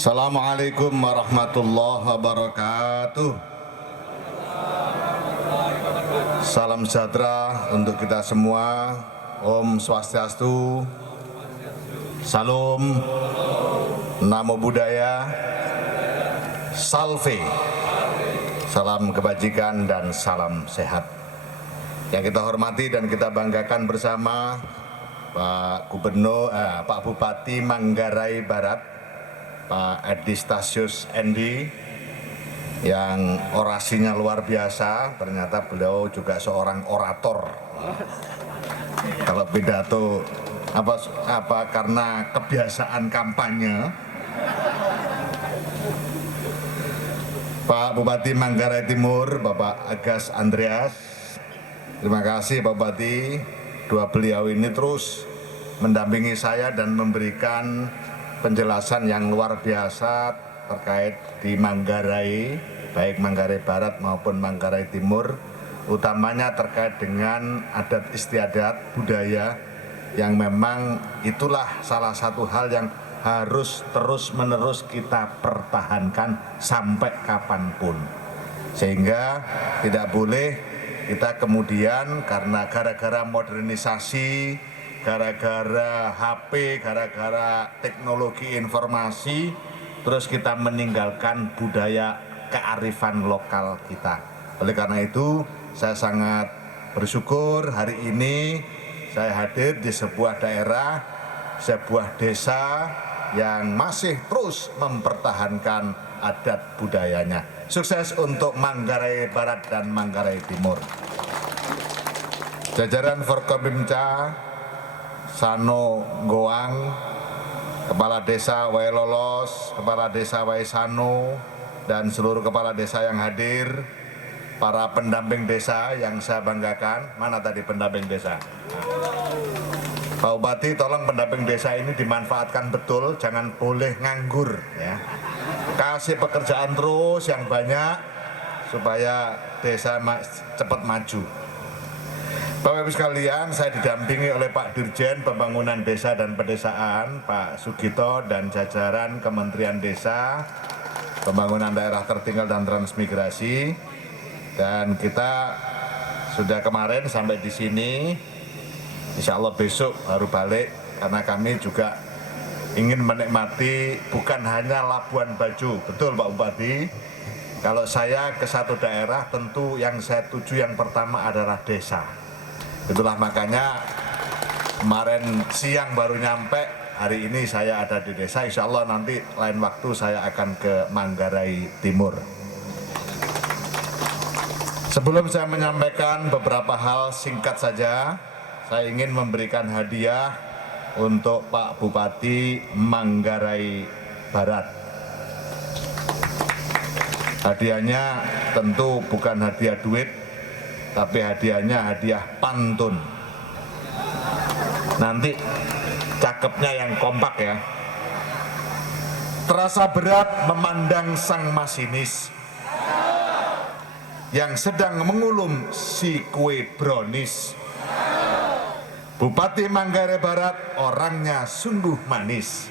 Assalamualaikum warahmatullahi wabarakatuh. Salam sejahtera untuk kita semua. Om Swastiastu, Salam, Namo Buddhaya, Salve, salam kebajikan dan salam sehat. Yang kita hormati dan kita banggakan bersama Pak Bupati Manggarai Barat, Pak Edi Stasius Endi, yang orasinya luar biasa. Ternyata beliau juga seorang orator. Kalau pidato apa karena kebiasaan kampanye. Pak Bupati Manggarai Timur, Bapak Agas Andreas, terima kasih Pak Bupati. Dua beliau ini terus mendampingi saya dan memberikan penjelasan yang luar biasa terkait di Manggarai, baik Manggarai Barat maupun Manggarai Timur, utamanya terkait dengan adat istiadat budaya yang memang itulah salah satu hal yang harus terus-menerus kita pertahankan sampai kapanpun. Sehingga tidak boleh kita kemudian karena gara-gara modernisasi, gara-gara HP, gara-gara teknologi informasi, terus kita meninggalkan budaya kearifan lokal kita. Oleh karena itu, saya sangat bersyukur hari ini saya hadir di sebuah daerah, sebuah desa yang masih terus mempertahankan adat budayanya. Sukses untuk Manggarai Barat dan Manggarai Timur. Jajaran Forkopimda Sano Goang, Kepala Desa Wailolos, Kepala Desa Waisano, dan seluruh kepala desa yang hadir, para pendamping desa yang saya banggakan. Mana tadi pendamping desa? Pak Bupati, tolong pendamping desa ini dimanfaatkan betul, jangan boleh nganggur ya. Kasih pekerjaan terus yang banyak supaya desa cepat maju. Bapak Ibu sekalian, saya didampingi oleh Pak Dirjen Pembangunan Desa dan Pedesaan, Pak Sugito, dan jajaran Kementerian Desa, Pembangunan Daerah Tertinggal dan Transmigrasi. Dan kita sudah kemarin sampai di sini, insya Allah besok baru balik, karena kami juga ingin menikmati bukan hanya Labuan Bajo. Betul Pak Bupati, kalau saya ke satu daerah tentu yang saya tuju yang pertama adalah desa. Itulah makanya kemarin siang baru nyampe, hari ini saya ada di desa. Insya Allah nanti lain waktu saya akan ke Manggarai Timur. Sebelum saya menyampaikan beberapa hal singkat saja, saya ingin memberikan hadiah untuk Pak Bupati Manggarai Barat. Hadiahnya tentu bukan hadiah duit, tapi hadiahnya hadiah pantun. Nanti cakepnya yang kompak ya. Terasa berat memandang sang masinis yang sedang mengulum si kue brownies. Bupati Manggarai Barat orangnya sungguh manis.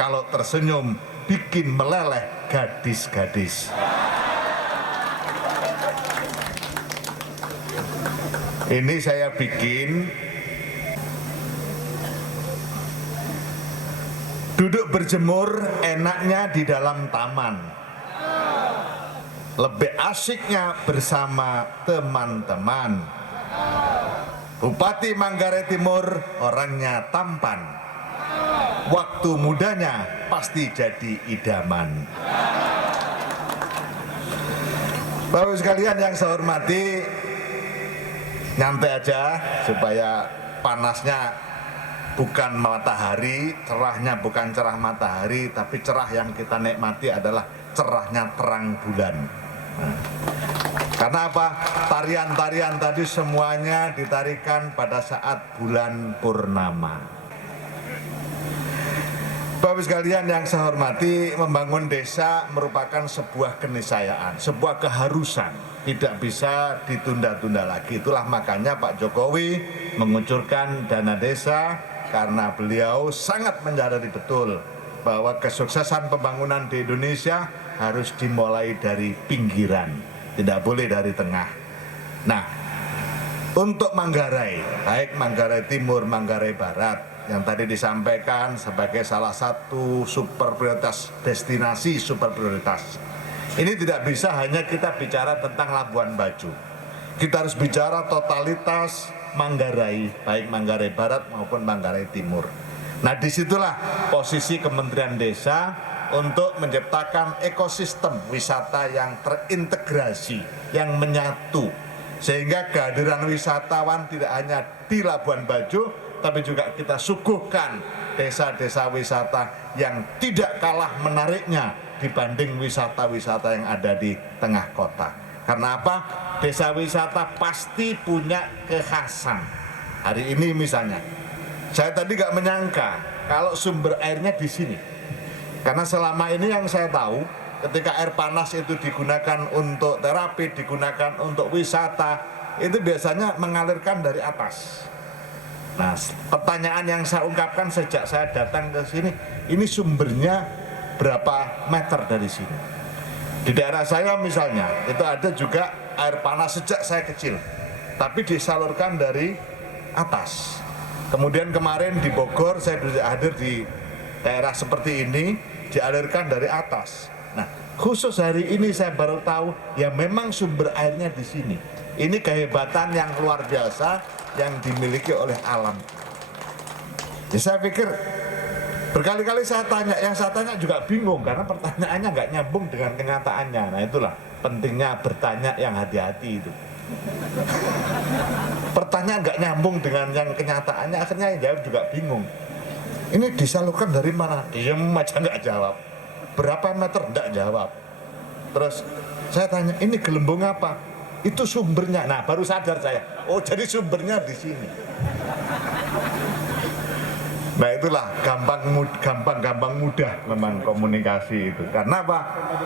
Kalau tersenyum bikin meleleh gadis-gadis. Ini saya bikin duduk berjemur enaknya di dalam taman. Lebih asiknya bersama teman-teman. Bupati Manggarai Timur orangnya tampan. Waktu mudanya pasti jadi idaman. Bapak sekalian yang saya hormati, nyantai aja supaya panasnya bukan matahari, cerahnya bukan cerah matahari, tapi cerah yang kita nikmati adalah cerahnya terang bulan. Karena apa? Tarian-tarian tadi semuanya ditarikan pada saat bulan purnama. Bapak sekalian yang saya hormati, membangun desa merupakan sebuah keniscayaan, sebuah keharusan, tidak bisa ditunda-tunda lagi. Itulah makanya Pak Jokowi mengucurkan dana desa, karena beliau sangat menyadari betul bahwa kesuksesan pembangunan di Indonesia harus dimulai dari pinggiran, tidak boleh dari tengah. Nah, untuk Manggarai, baik Manggarai Timur, Manggarai Barat, yang tadi disampaikan sebagai salah satu super prioritas, destinasi super prioritas. Ini tidak bisa hanya kita bicara tentang Labuan Bajo. Kita harus bicara totalitas Manggarai, baik Manggarai Barat maupun Manggarai Timur. Nah, disitulah posisi Kementerian Desa untuk menciptakan ekosistem wisata yang terintegrasi, yang menyatu, sehingga kehadiran wisatawan tidak hanya di Labuan Bajo, tapi juga kita suguhkan desa-desa wisata yang tidak kalah menariknya dibanding wisata-wisata yang ada di tengah kota. Karena apa? Desa wisata pasti punya kekhasan. Hari ini misalnya, saya tadi nggak menyangka kalau sumber airnya di sini. Karena selama ini yang saya tahu, ketika air panas itu digunakan untuk terapi, digunakan untuk wisata, itu biasanya mengalirkan dari atas. Nah, pertanyaan yang saya ungkapkan sejak saya datang ke sini, ini sumbernya berapa meter dari sini? Di daerah saya misalnya, itu ada juga air panas sejak saya kecil, tapi disalurkan dari atas. Kemudian kemarin di Bogor, saya hadir di daerah seperti ini, dialirkan dari atas. Nah, khusus hari ini saya baru tahu, ya memang sumber airnya di sini. Ini kehebatan yang luar biasa yang dimiliki oleh alam. Ya, saya pikir berkali-kali saya tanya, yang saya tanya juga bingung karena pertanyaannya nggak nyambung dengan kenyataannya. Nah, itulah pentingnya bertanya yang hati-hati itu. Pertanyaan nggak nyambung dengan yang kenyataannya, akhirnya yang jawab juga bingung. Ini disalurkan dari mana? Diam aja nggak jawab. Berapa meter? Nggak jawab. Terus saya tanya, ini gelembung apa? Itu sumbernya. Nah, baru sadar saya, oh jadi sumbernya di sini. Nah, itulah gampang mudah memang komunikasi itu. Karena apa?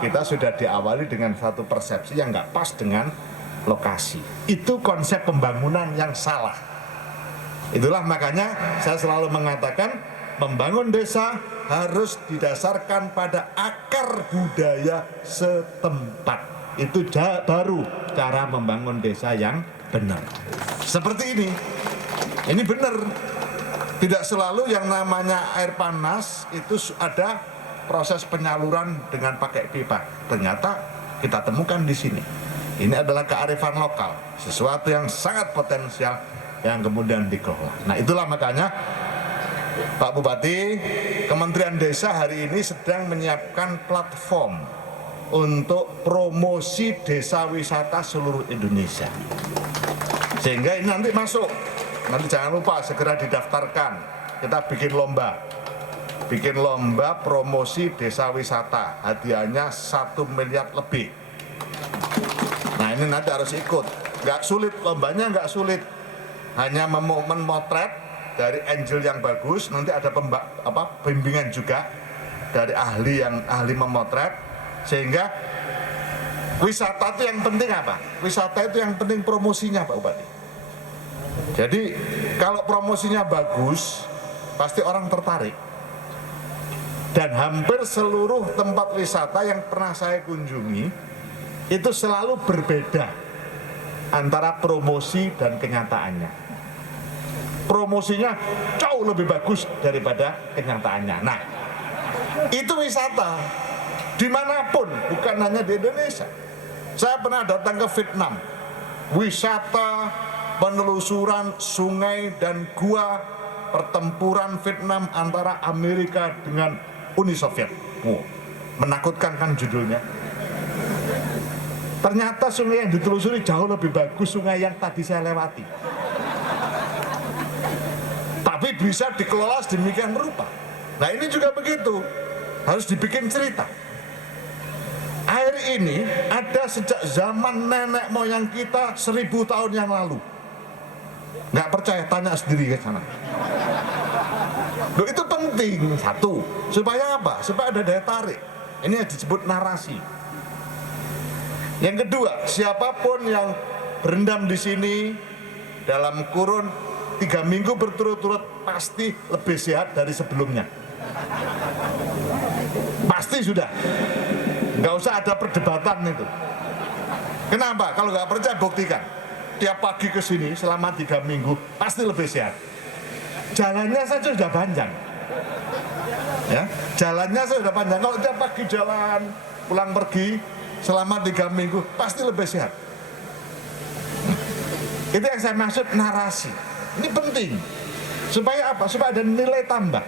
Kita sudah diawali dengan satu persepsi yang nggak pas dengan lokasi. Itu konsep pembangunan yang salah. Itulah makanya saya selalu mengatakan membangun desa harus didasarkan pada akar budaya setempat. Itu baru cara membangun desa yang benar. Seperti ini. Ini benar. Tidak selalu yang namanya air panas itu ada proses penyaluran dengan pakai pipa. Ternyata kita temukan di sini. Ini adalah kearifan lokal, sesuatu yang sangat potensial yang kemudian dikelola. Nah, itulah makanya Pak Bupati, Kementerian Desa hari ini sedang menyiapkan platform untuk promosi desa wisata seluruh Indonesia. Sehingga ini nanti masuk. Nanti jangan lupa segera didaftarkan. Kita bikin lomba promosi desa wisata. Hadiahnya 1 miliar lebih. Nah, ini nanti harus ikut. Nggak sulit, lombanya nggak sulit. Hanya memotret dari angel yang bagus. Nanti ada bimbingan juga dari ahli memotret. Sehingga wisata itu yang penting apa? Wisata itu yang penting promosinya, Pak Bupati. Jadi kalau promosinya bagus, pasti orang tertarik. Dan hampir seluruh tempat wisata yang pernah saya kunjungi itu selalu berbeda antara promosi dan kenyataannya. Promosinya jauh lebih bagus daripada kenyataannya. Nah, itu wisata dimanapun, bukan hanya di Indonesia. Saya pernah datang ke Vietnam, wisata penelusuran sungai dan gua, pertempuran Vietnam antara Amerika dengan Uni Soviet. Menakutkan kan judulnya. Ternyata sungai yang ditelusuri jauh lebih bagus sungai yang tadi saya lewati. Tapi bisa dikelola sedemikian rupa. Nah, ini juga begitu. Harus dibikin cerita. Air ini ada sejak zaman nenek moyang kita 1000 tahun yang lalu. Nggak percaya, tanya sendiri ke sana. Loh, itu penting. Satu, supaya apa? Supaya ada daya tarik. Ini yang disebut narasi. Yang kedua, siapapun yang berendam di sini dalam kurun 3 minggu berturut-turut pasti lebih sehat dari sebelumnya. Pasti sudah. Nggak usah ada perdebatan itu. Kenapa? Kalau nggak percaya buktikan. Tiap pagi ke sini selama 3 minggu pasti lebih sehat. Jalannya saja sudah panjang. Ya, jalannya saja sudah panjang. Kalau tiap pagi jalan, pulang pergi selama 3 minggu pasti lebih sehat. Itu yang saya maksud narasi. Ini penting. Supaya apa? Supaya ada nilai tambah.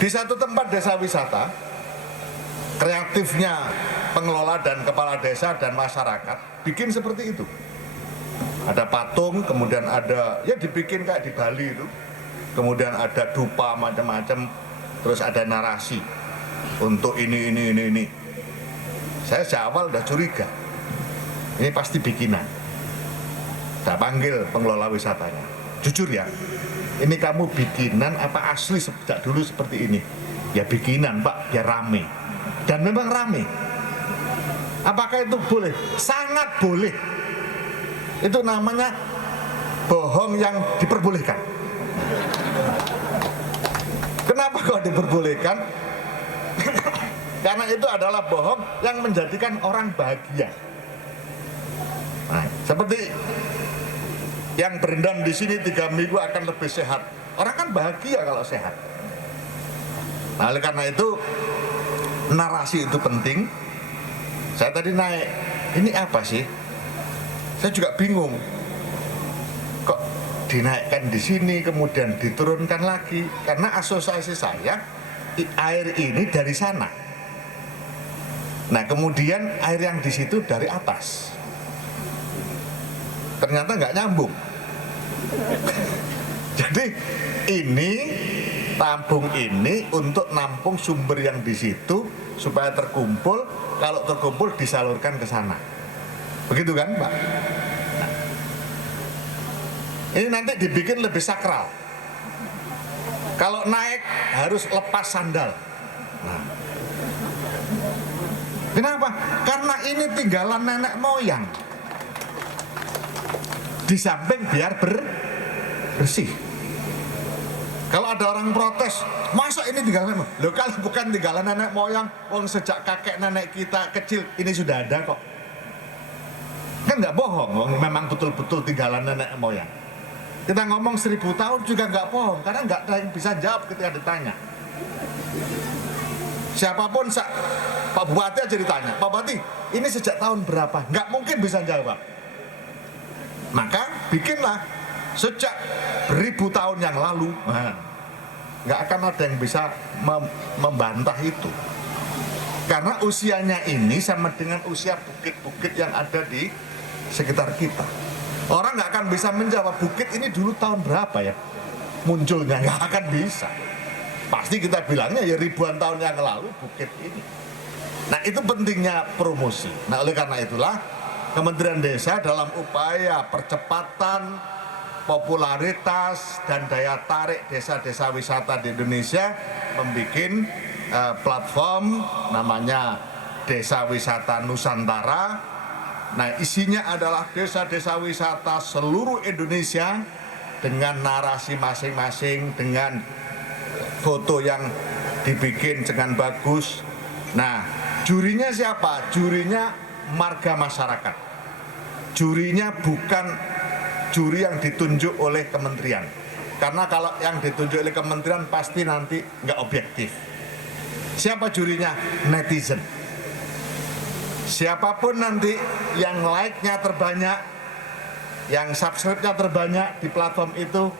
Di satu tempat desa wisata, kreatifnya pengelola dan kepala desa dan masyarakat bikin seperti itu. Ada patung, kemudian ada, ya dibikin kayak di Bali itu. Kemudian ada dupa macam-macam, terus ada narasi untuk ini. Saya sejak awal udah curiga. Ini pasti bikinan. Saya panggil pengelola wisatanya. Jujur ya, ini kamu bikinan apa asli sejak dulu seperti ini? Ya bikinan Pak, biar rame. Dan memang rame. Apakah itu boleh? Sangat boleh. Itu namanya bohong yang diperbolehkan. Kenapa kok diperbolehkan? Karena itu adalah bohong yang menjadikan orang bahagia. Nah, seperti yang berendam di sini 3 minggu akan lebih sehat. Orang kan bahagia kalau sehat. Nah, oleh karena itu narasi itu penting. Saya tadi naik, ini apa sih? Saya juga bingung. Kok dinaikkan di sini kemudian diturunkan lagi? Karena asosiasi saya air ini dari sana. Nah, kemudian air yang di situ dari atas. Ternyata nggak nyambung. Jadi ini tampung ini untuk nampung sumber yang di situ supaya terkumpul, kalau terkumpul disalurkan ke sana. Begitu kan, Pak? Nah, ini nanti dibikin lebih sakral. Kalau naik harus lepas sandal. Nah, kenapa? Karena ini tinggalan nenek moyang. Di samping biar bersih. Kalau ada orang protes, masa ini tinggalan nenek? Loh, kalau bukan tinggalan nenek moyang, wong sejak kakek nenek kita kecil ini sudah ada kok. Kan nggak bohong, wong memang betul-betul tinggalan nenek moyang. Kita ngomong 1000 tahun juga nggak bohong, karena nggak ada yang bisa jawab ketika ditanya. Siapapun, Pak Bupati aja ditanya, Pak Bupati, ini sejak tahun berapa? Nggak mungkin bisa jawab. Maka bikinlah sejak 1000 tahun yang lalu. Nah, nggak akan ada yang bisa membantah itu. Karena usianya ini sama dengan usia bukit-bukit yang ada di sekitar kita. Orang nggak akan bisa menjawab bukit ini dulu tahun berapa ya munculnya, nggak akan bisa. Pasti kita bilangnya ya ribuan tahun yang lalu bukit ini. Nah, itu pentingnya promosi. Nah, oleh karena itulah Kementerian Desa dalam upaya percepatan popularitas dan daya tarik desa-desa wisata di Indonesia membuat platform namanya Desa Wisata Nusantara. Nah, isinya adalah desa-desa wisata seluruh Indonesia dengan narasi masing-masing, dengan foto yang dibikin dengan bagus. Nah, jurinya siapa? Jurinya marga masyarakat. Jurinya bukan juri yang ditunjuk oleh kementerian. Karena kalau yang ditunjuk oleh kementerian pasti nanti nggak objektif. Siapa jurinya? Netizen. Siapapun nanti yang like-nya terbanyak, yang subscribe-nya terbanyak di platform itu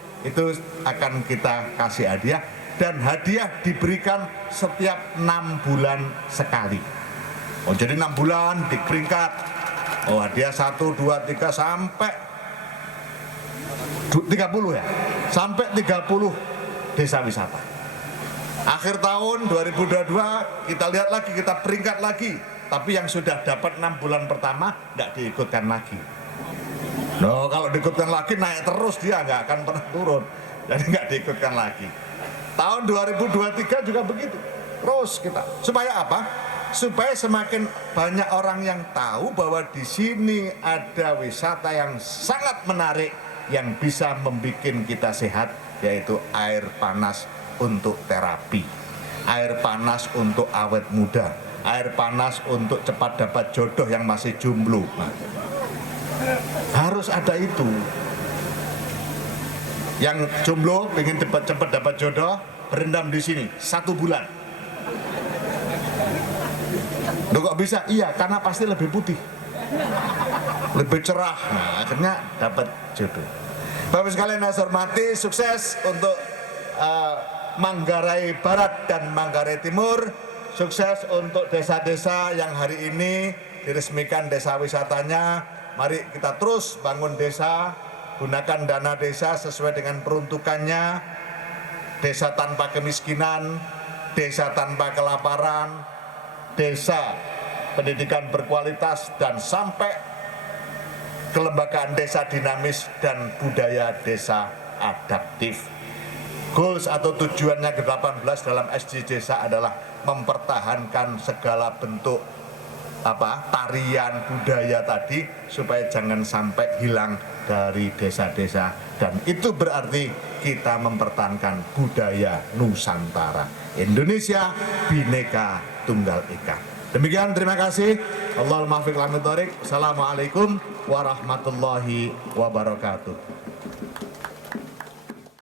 akan kita kasih hadiah. Dan hadiah diberikan setiap 6 bulan sekali. Oh, jadi 6 bulan di peringkat. Oh, hadiah 1, 2, 3 sampai 30 ya. Sampai 30 desa wisata. Akhir tahun 2022 kita lihat lagi, kita peringkat lagi. Tapi yang sudah dapat 6 bulan pertama nggak diikutkan lagi. No, kalau diikutkan lagi naik terus dia, nggak akan pernah turun. Jadi nggak diikutkan lagi. Tahun 2023 juga begitu. Terus kita. Supaya apa? Supaya semakin banyak orang yang tahu bahwa di sini ada wisata yang sangat menarik yang bisa membuat kita sehat, yaitu air panas untuk terapi. air panas untuk awet muda, air panas untuk cepat dapat jodoh yang masih jomblo. Nah, harus ada itu. Yang jomblo pengen cepat dapat jodoh, berendam di sini 1 bulan. Loh kok bisa? Iya, karena pasti lebih putih, lebih cerah. Nah, akhirnya dapat jodoh. Bapak sekalian saya hormati, sukses untuk Manggarai Barat dan Manggarai Timur. Sukses untuk desa-desa yang hari ini diresmikan desa wisatanya. Mari kita terus bangun desa, gunakan dana desa sesuai dengan peruntukannya. Desa tanpa kemiskinan, desa tanpa kelaparan, desa pendidikan berkualitas, dan sampai kelembagaan desa dinamis dan budaya desa adaptif. Goals atau tujuannya ke-18 dalam SDG desa adalah mempertahankan segala bentuk tarian budaya tadi supaya jangan sampai hilang dari desa-desa, dan itu berarti kita mempertahankan budaya Nusantara. Indonesia Bhinneka Tunggal Ika. Demikian, terima kasih. Allahumma muwaffiq. Assalamualaikum warahmatullahi wabarakatuh.